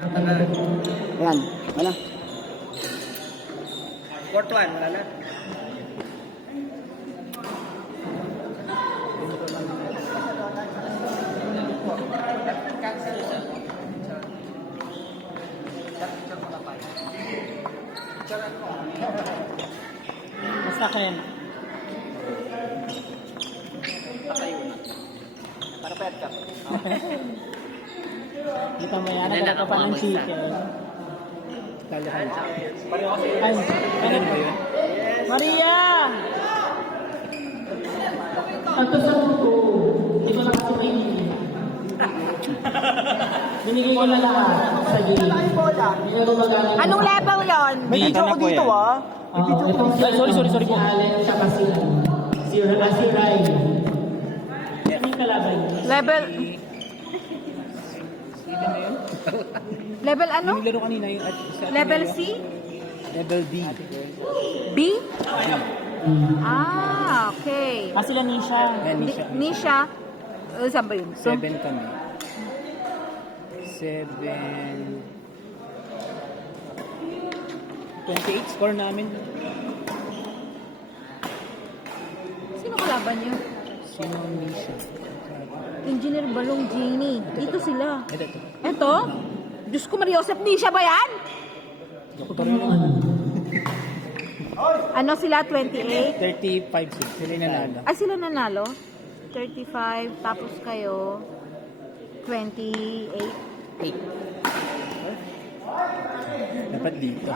Ayan, wala. Court 1, wala na. Basta kayo. Para pet ka. Di pa may anak ka pa ng chicken. Kalahan. Ay, ano ba yun? Maria! Ito sa ko. Hindi ko nakasumay. Binigay ko na lahat sa gilid. Anong level yon? May video ko dito ah. Sorry po. Si Allen, tsaka si Rai. Ano yung kalaban? Level... Level ano? Yung laro kanina yung Level C? Level D. B? Ah, okay. Sila Nisha. Ayan, Nisha. Nisha? Saan ba yun? 7 kami. 7... 28 score namin. Sino kalaban niyo? Sino ang Nisha? Engineer Balong Genie. Dito sila. Ito. Eto? Diyos ko, Maria Joseph, Nisha ba yan? Doktor yun. Ano sila? 28? 35-6. Sila yung nanalo. Ay, sila nanalo? 35, tapos kayo 28. 8. Dapat dito.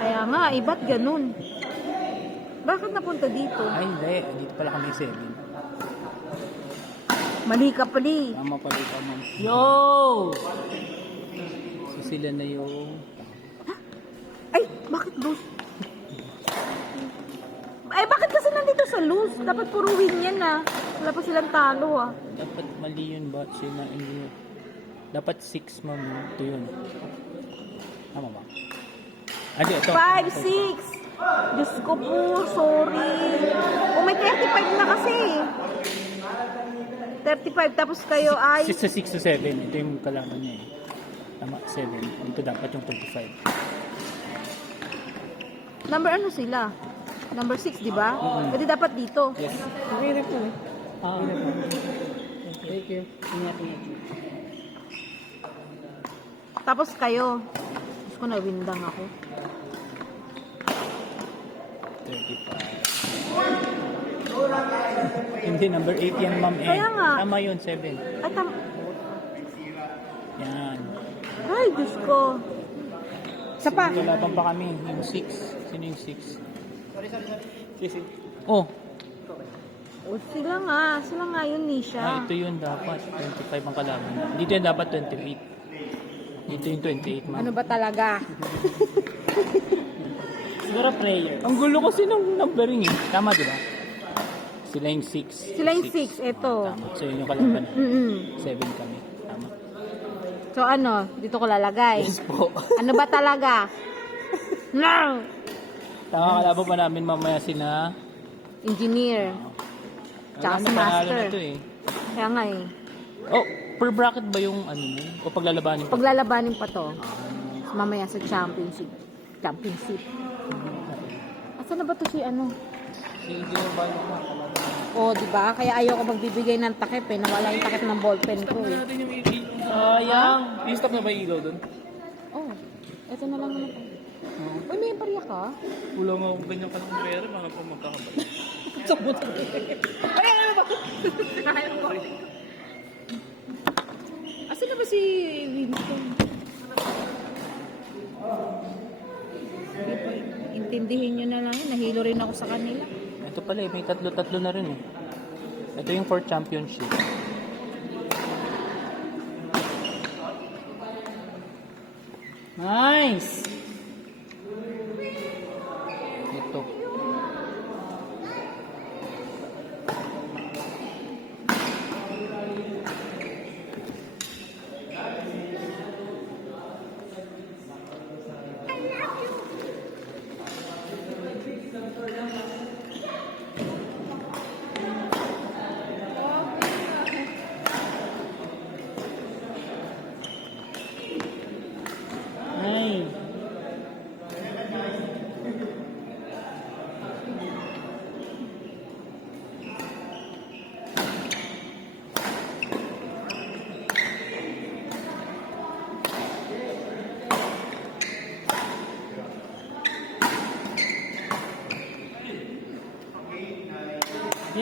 Kaya nga, iba't ganun. Bakit napunta dito? Ay, hindi. Dito pala kami 7. Mali ka pali. Tama pala ito, ma'am. Yo! So, sila na yung... Ay, bakit loose? Ay, bakit kasi nandito sa loose? Dapat puro win yan ah. Wala pa silang talo ah. Dapat mali yun ba? Sila engineer. Dapat 6, ma'am. Ito yun. Tama ba? Ito. 5, 6. Diyos ko po, sorry. Oh, may 35 na kasi. 35, tapos kayo ay... 6 sa 6 to 7. Ito yung kalaban niya eh. Tama, 7. Dito dapat yung 35. Number ano sila? Number 6, di ba? Pwede dapat dito. Yes. Very po. Thank you. Ingat. Tapos kayo. Diyos ko, nawindang ako. 35. Hindi, number 8 yan, ma'am. Kaya nga. Tama yun, 7. Ay, Yan. Ay, Diyos ko. Isa pa. Kalaban pa kami. Yung 6. Sino yung 6? Sorry. Oh. O, sila nga yun, Nisha. Ito yun dapat. 25 ang kalaban. Dito yun dapat 28. Dito yung 28, ma'am. Ano ba talaga? Siguro prayer. Ang gulo kasi ng numbering eh. Tama, di ba? Sila yung 6. Sila yung 6, eto. Tama. So, yun yung kalaban. Mm-mm. 7 kami. Tama. So ano, dito ko lalagay. Yes po. Ano ba talaga? No! Tama, kalaban pa namin mamaya sina... Engineer. Tsaka si Master. Na to eh. Kaya nga eh. Oh, per bracket ba yung ano mo? O paglalabanin pa? Paglalabanin pa to. Mamaya sa championship. Asan na ba to si ano? Si Engineer ba yung Oh, di ba? Kaya ayaw ko magbibigay ng takip eh. Nawala yung takip ng ballpen ko eh. natin yung sayang. I-stop na ba yung ilaw doon? Oh, eto na lang naman. Uy, may pariya ka? Kulang ako ganyan ka ng pera, mga po magkakabay. Sabot. Ay, ano ba? Asan na ba si Winston? Intindihin nyo na lang yun. Nahilo rin ako sa kanila. Ito pala eh, may tatlo na rin eh. Ito yung for championship. Nice! Ito.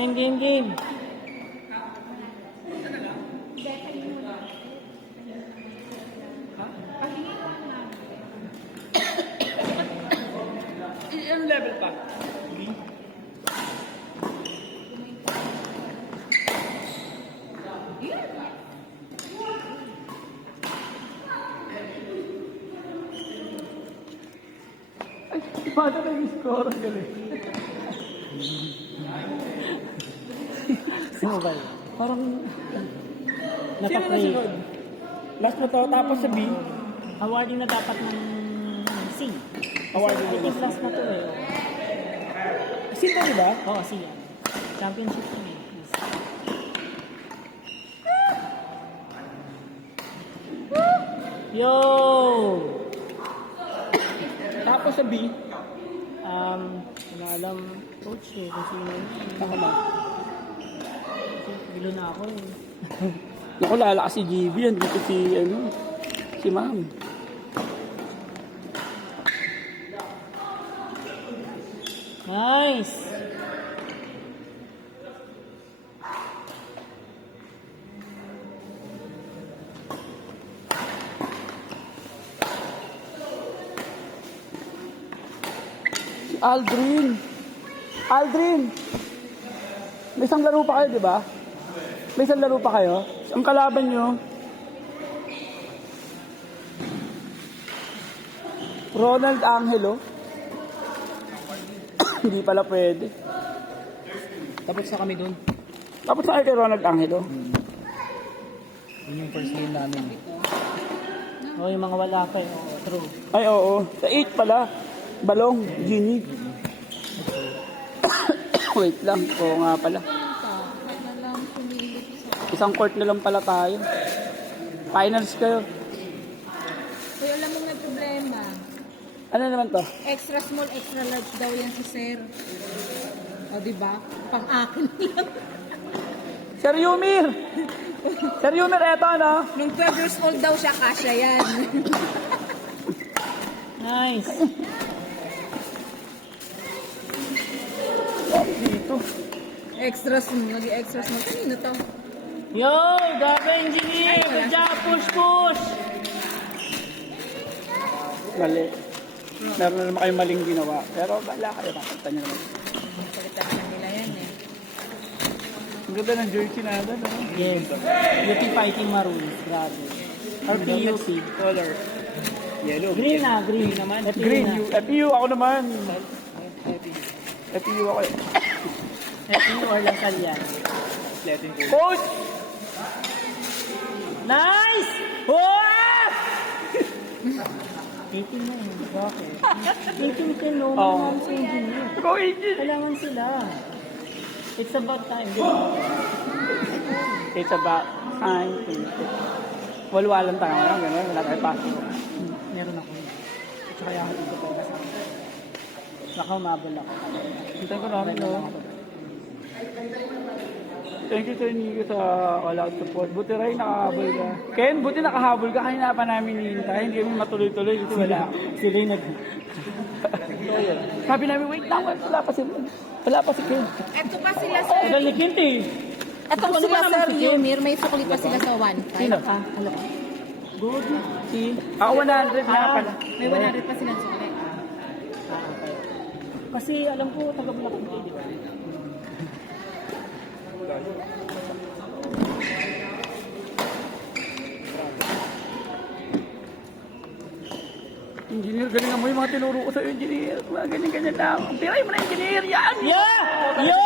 Game. Ilang level pa? Paano nag-score ang galing? Sino ba yun? Parang... Sino Natapray. na sunod? Last na to, tapos sa B. Awarding na dapat ng C. Awarding Kasi na last na to eh. Sino di ba? Oo, C yan. Championship yun eh. Yo! Tapos sa B. Wala alam, coach eh, kung sino yun. Ako na. Bilo na ako eh. Naku, lalakas si GB yan. Dito si ma'am. Nice! Aldrin! May isang laro pa kayo, di ba? May isang laro pa kayo? Ang kalaban nyo? Ronald Angelo? Hindi pala pwede. Tapos na kami dun. Tapos na kayo kay Ronald Angelo? Yun yung first game namin. Oo, yung mga wala pa eh. Oo, true. Ay, oo. Sa 8 pala. Balong, Gini. Wait lang. Oo nga pala. Isang court na lang pala tayo. Finals kayo. Uy, alam mo may problema. Ano naman to? Extra small, extra large daw yan si Sir. O, diba? Pang-akin lang. Sir Yumir! Sir Yumir, eto ano? Nung 12 years old daw siya, kasya yan. Nice! Dito. Extra small, nag-extra small. Kanino to? Yo! Gabi engineer! Good job! Push! Mali. Meron na naman kayong maling ginawa. Pero bala kayo, makakita nyo naman. Pagkita na nila yan eh. Ang ganda ng jersey natin, no? Yes. UP Fighting Maroons. Grabe. RPUP. Color. Yellow. Green na, green naman. FPU Green. na. FPU ako naman. FPU ako eh. FPU or Lasal yan. Coach! Nice! Wow! 18 na eh. Bakit? 18 ka no, Oo. mga sa engineer. Go Angel! Kailangan sila. It's about time, di ba? It's about time to... Walwalan tayo ngayon, gano'n. Wala tayo pasok. Meron ako. At saka yung hatid ko pa kasama. Baka umabol ako. Hintayin ko namin, no? Thank you Sir Nico sa all-out support. Buti rin nakahabol ka. Ken, buti nakahabol ka. Kanina pa namin hinihintay. Hindi kami matuloy-tuloy kasi wala. Sila yung nag... Sabi namin, wait lang. Wala pa si Ken. Eto pa sila, Sir. Tagal ni Kinti. Eto Ano sila, ba naman Sir si Kim? Yumir. May sukli pa sila sa 1.5. Sino? Alam ko. Good. Si... Ako 100 na pala. May 100 pa silang sukli. Okay. Kasi alam ko, taga-Bulacan ko, di ba? Engineer, galingan mo yung mga tinuro ko sa engineer. Mga ganyan-ganyan lang. Piray mo na engineer, yan! Yeah! Yo!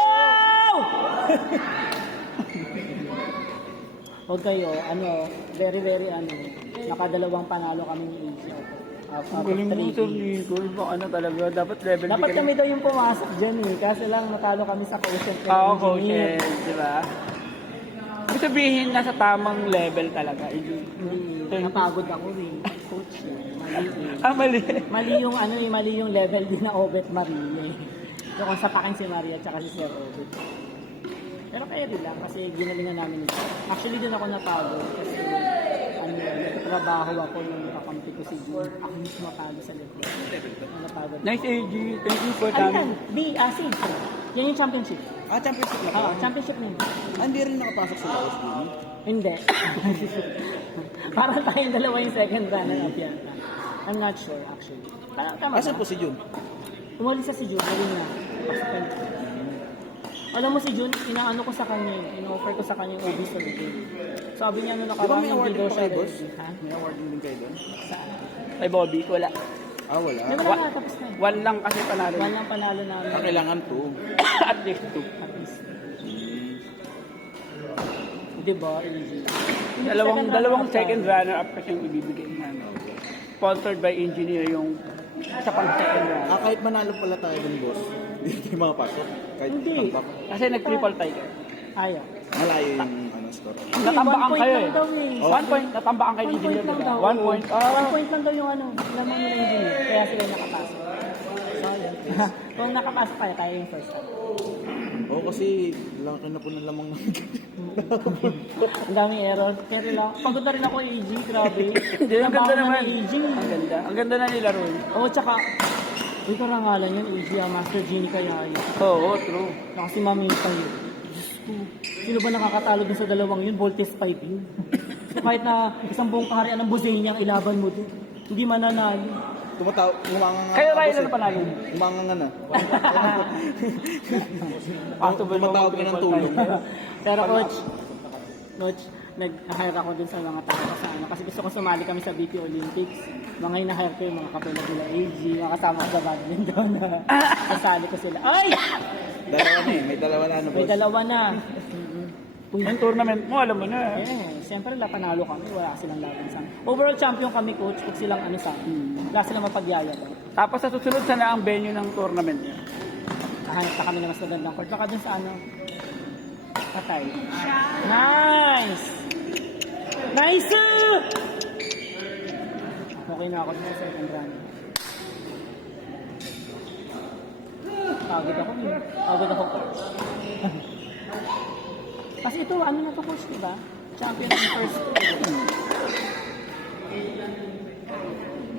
Huwag kayo, very, nakadalawang panalo kami ni Asia. Ang galing mo, Sir Lincoln. Baka talaga. Dapat level Dapat kami daw yung pumasok dyan eh. Kasi lang natalo kami sa quotient. Oo, coaches. Di ba? Ibig sabihin, nasa tamang level talaga. Napagod ako eh. Coach eh. Mali eh. Mali. Mali yung level din na Obet Maria eh. So kung sapakin si Maria at si Sir Obet. Pero kaya din lang kasi ginalingan namin ito. Actually din ako napagod kasi nagtatrabaho ako nung kakampi ko si Jun. Ako mismo mapagod sa likod. Napagod. Nice AG. Thank you for Ano yan? coming. Sage. Yan yung championship. Championship na Oo, championship na yun. Hindi rin nakapasok sa Laos din. Hindi. Parang tayong dalawa yung second runner-up yan. I'm not sure actually. Tama Asan ba? po si Jun? Umalis sa si Jun, galing na. Pasukan. Alam mo si Jun, inaano ko sa kanya, in-offer ko sa kanya yung OB survey. Sabi niya nung Di ba nakaraan, may hindi awarding daw pa siya kayo, boss? ready. Ha? May awarding din kayo doon? Saan? Kay Bobby, wala. Wala. Hindi, wala na, tapos na. One lang kasi panalo. Walang panalo namin. Kailangan to. At least two. At least. Diba, easy. Dalawang second runner-up kasi yung ibibigay namin. Sponsored by Engineer yung sa pang-second runner. Kahit manalo pala tayo dun, boss. Hindi tayo makapasok. Kahit Hindi. tambak. Kasi nag-triple tie kayo. Ayaw. Malayo yung score. Natambakan 1 point kayo lang eh. daw eh. 1 point, natambakan kayo ni 1 point Engineer. lang diba? daw. 1 point. 1 point lang daw yung lamang nila engineer. Kaya sila nakapasok. Sayang. Kung nakapasok tayo yung first time. Oo, kasi laki na po ng lamang ng Ang daming error. Pero lang, pagod na rin ako AG, grabe. Hindi, ang ganda Trabaho na naman. ni AG. Ang ganda. Ang ganda na nila Roy. Oo, tsaka, uy, karangalan yun, AG, Master Genie kaya yun. Oo, true. Saka si Mami tayo. Diyos ko, sino ba nakakatalo dun sa dalawang yun? Voltes 5 yun. So kahit na isang buong kaharian ng Buzil niyang ilaban mo dun, hindi mananalo. Umanganga. Kayo Ryan, ano panalo? Umanganga na. Possible Tumatawag ka ng tulong. Pero coach, nag-hire ako dun sa mga tao ko sa ano. Kasi gusto ko sumali kami sa BP Olympics. Mga hina-hire ko yung mga kapatid nila AG, mga kasama ko sa badminton. Kasali ko sila. Ay! Dalawa na eh. May dalawa na ano, May boss. dalawa na. Yung tournament mo, alam mo na. Siyempre panalo kami, wala silang laban sa overall champion kami coach, kung silang ano sa wala silang mapagyayabang. Tapos sa susunod, sana ang venue ng tournament niya. Kahanap na kami ng mas magandang court. Baka dun sa ano, patay. Nice! Nice! Okay na ako dun sa second run. Pagod ako yun. Pagod ako coach. Kasi ito, ano na to coach, diba? Champion in first two.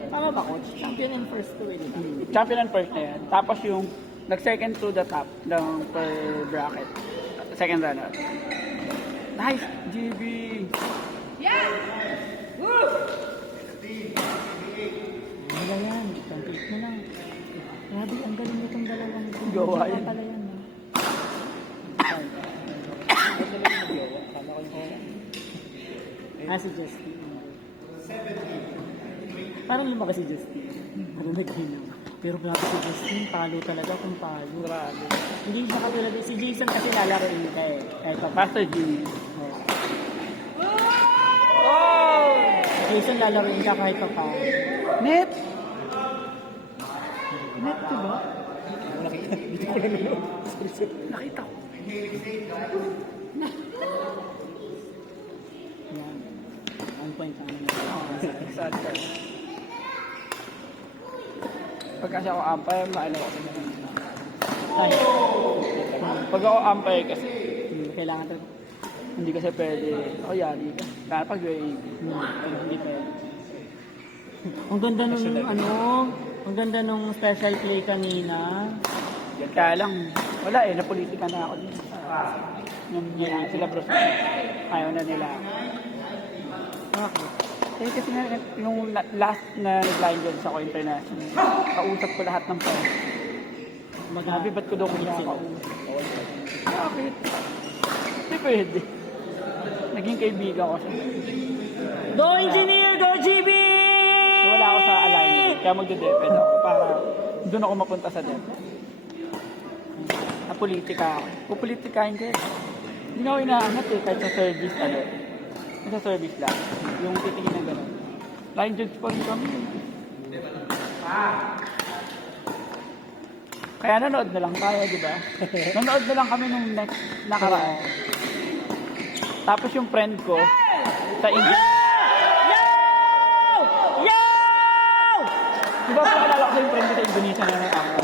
Tama ba coach? Champion in first two, diba? Champion and first na yan. Tapos yung nag-second to the top ng per bracket. Second runner. Nice, GB! Wala yan, complete mo lang. Grabe, ang galing nitong dalawang ito. Gawa Wala yan. pala yan, no? Si Justin. Parang lumaki si Justin. Parang nag-ginaw. Pero grabe si Justin, palo talaga kung palo. Grabe. Hindi siya katulad. Si Jason kasi lalaroin ka eh. Kahit pa. Master G. Si Jason lalaroin ka kahit pa pa. Net! Net, diba? Nakita ko. Yan. 1 point ang Sad ka. Pag kasi ako umpire, maano ako. Ay, Pag ako umpire kasi, kailangan talaga. hindi kasi pwede. Ako yari ka. Kaya pag UAB. Hindi pwede. Ang ganda nung ano, ang ganda nung special play kanina. Kaya lang, wala eh, napolitika na ako dito. Yung sila bros, ayaw na nila. Bakit? Kasi nga, yung last na blind judge ako international, kausap ko lahat ng players. Sabi, ba't ko daw kinakausap? Bakit? Hindi pwede. Naging kaibigan ko siya. Go engineer! Go GB! So, wala ako sa alignment, kaya magde-depend ako para doon ako mapunta sa depend. Napolitika ako. Pupolitikahin ko eh. Hindi na ako inaangat eh, kahit sa service ano. Sa service lang. Yung titingin ng gano'n. Line judge pa rin kami. Kaya nanood na lang tayo, di ba? Nanood na lang kami nung next nakaraan. Tapos yung friend ko, sa English. Di ba pakalala ko sa yung friend ko sa Indonesia na ako?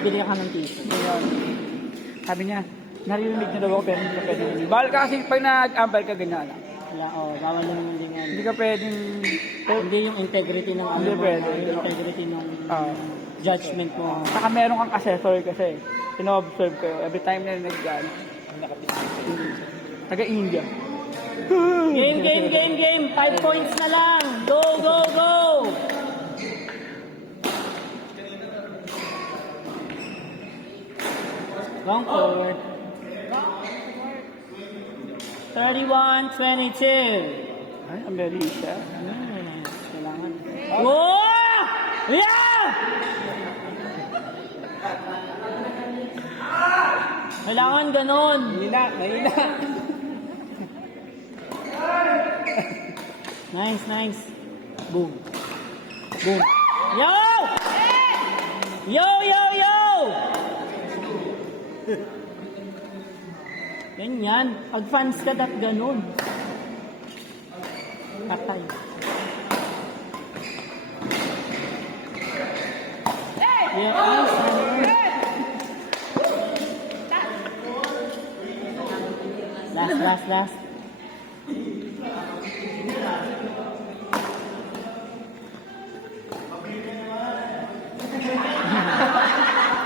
Binigyan ka ng tissue. Ngayon, sabi niya, naririnig niya daw ako pero hindi ko pwede. Bawal ka kasi pag nag-ambal ka ganyan lang. Bawal yung hindi nga. Hindi ka pwedeng... Hindi yung integrity ng ano Hindi mo, pwede. yung integrity ng Ah. judgment mo. Saka meron kang assessor kasi. Ino-observe ko. Every time na nag-ano. Taga-India. Game! 5 points na lang! Go! Wrong court. 31-22. Ay, America. Kailangan. Whoa! Yeah! Kailangan ganon. Mahina. Nice. Boom. Yo! Ganyan. Pag fans ka, dat ganon. Patay. Yeah, nice. Last.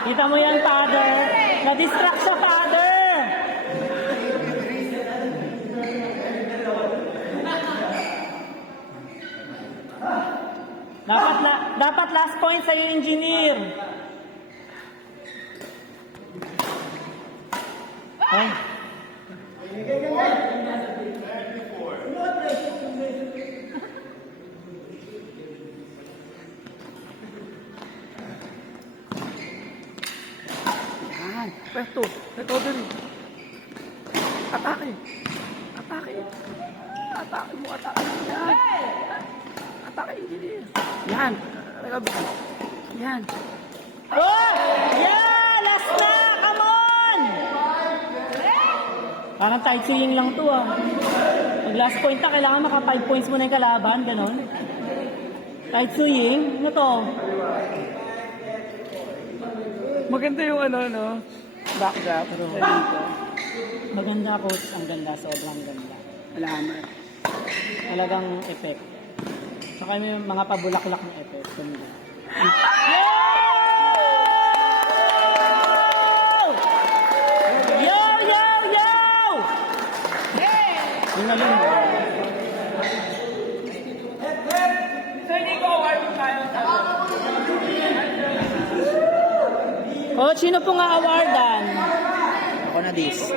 Kita mo yan, father. Na-distract sa father. Dapat last point sa'yo, engineer. Ay. Yan. Pwesto. Recovery. Atake. Yan. Atake, engineer. Yan. Recovery. Yan. Oh! Yeah! Last na! Come on! Parang tight swing lang to ah. Pag last point na, kailangan maka 5 points mo na yung kalaban, ganon. Tight swing? Ano to? Maganda yung ano, no? Backdrop. Pero dito. Maganda coach, ang ganda, sobrang ganda. Alaman. Talagang effect. Saka may mga pabulaklak na effect. Ganda. Yo! Yung nalim mo. So, hindi ko award tayo. Coach, sino pong a-awardan? Ako na this.